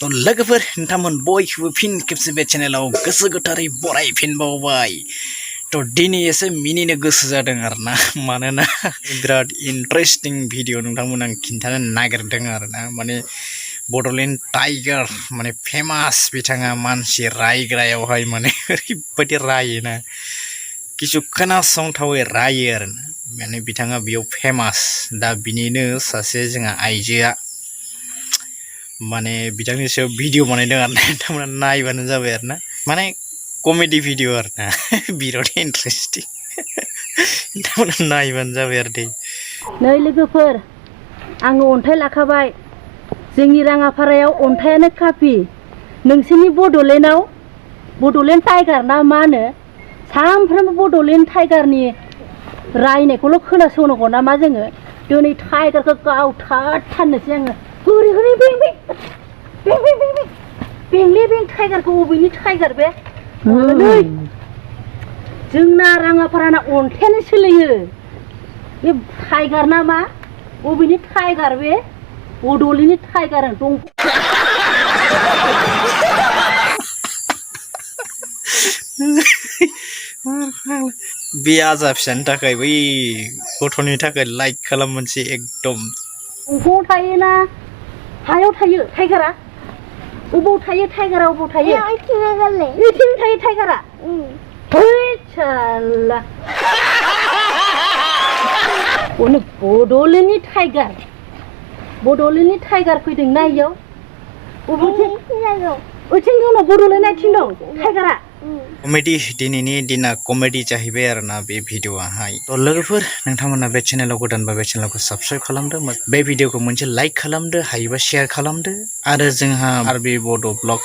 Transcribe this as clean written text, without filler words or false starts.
तो लोगोफोर नोंथांमोन बयखौबो फिन खेबसे बे चेनेलाव गोसो गोथारै बरायफिनबावबाय। तो दिनै एसे मिनिनो गोसो जादों आरोना, मानोना बिराद इन्टारेस्टिं भिडिअ नोंथांमोन आं खिन्थानो नागिरदों आरोना। माने बड'लेण्ड टाइगार माने फेमास बिथाङा मानसि रायग्रायावहाय माने ओरैबायदि रायोना, किसु खोनासंथावै रायो आरोना। माने बिथाङा बेयाव फेमास। दा बिनिनो सासे जोंहा आइजोआ माने बिथांनि सायाव भिडिअ बानायदों आरोना, नोंथांमोना नायबानो जाबाय आरोना। माने कमेडि भिडिअ आरोना, बिराद इन्टारेस्टिं। नोंथांमोना नायबानो जाबाय आरो दे। नै लोगोफोर, आङो अन्थाइ लाखाबाय। जोंनि राङापारायाव अन्थाइयानो काफि। नोंसोरनि बड'लेण्डआव बड'लेण्ड टाइगार ना मा होनो, सानफ्रोमबो बड'लेण्ड टाइगारनि रायनायखौल' खोनासंनांगौ ना मा जोङो? दिनै टाइगारखौ गावथारथारनोसै आङो। हरै हरै बें बें बें बें बें बें बेंले बें टाइगारखौ बबेनि टाइगार बे? नै जोंना राङापाराना अन्थाइयानो सोलियो। बे टाइगार ना मा? बबेनि टाइगार बे? बड'लेण्डनि टाइगार दं। बे आजा फिसानि थाखाय बै गथ'नि थाखाय लाइक खालाम मोनसे एकदम। दंफाङाव थायोना हायाव थायो टाइगारा? अबाव थायो टाइगारा, अबाव थायो? बिथिं थायो टाइगारा। है साला अने बड'लेण्डनि टाइगार, बड'लेण्डनि टाइगार फैदों ना इयाव? ओइथिं दङ बड'लेण्ड आथिं दं टाइगारा। कमेडि, दिनैनि दिना कमेडि जाहैबाय आरोना बे भिडिअआहाय। तो लोगोफोर, नोंथांमोना बे चेनेलाव गोदानबा बे चेनेलखौ साबस्क्राइब खालामदो, बे भिडिअखौ मोनसे लाइक खालामदो, हायोबा शेयार खालामदो। आरो जोंहा आरबि बड' ब्लग